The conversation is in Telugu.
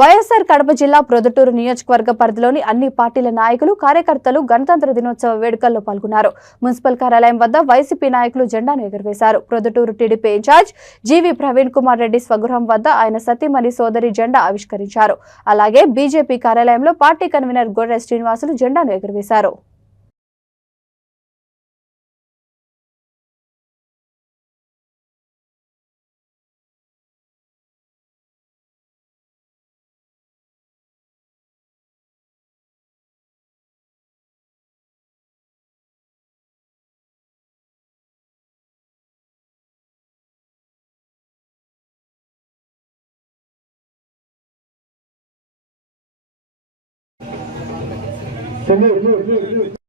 వైఎస్ఆర్ కడప జిల్లా ప్రొద్దుటూరు నియోజకవర్గ పరిధిలోని అన్ని పార్టీల నాయకులు కార్యకర్తలు గణతంత్ర దినోత్సవ వేడుకల్లో పాల్గొన్నారు. మున్సిపల్ కార్యాలయం వద్ద వైసీపీ నాయకులు జెండాను ఎగురవేశారు. ప్రొద్దుటూరు టీడీపీ ఇన్ఛార్జ్ జీవి ప్రవీణ్ కుమార్ రెడ్డి స్వగృహం వద్ద ఆయన సతీమణి సోదరి జెండా ఆవిష్కరించారు. అలాగే బీజేపీ కార్యాలయంలో పార్టీ కన్వీనర్ గొర్రె శ్రీనివాసులు జెండాను ఎగురవేశారు. Señor.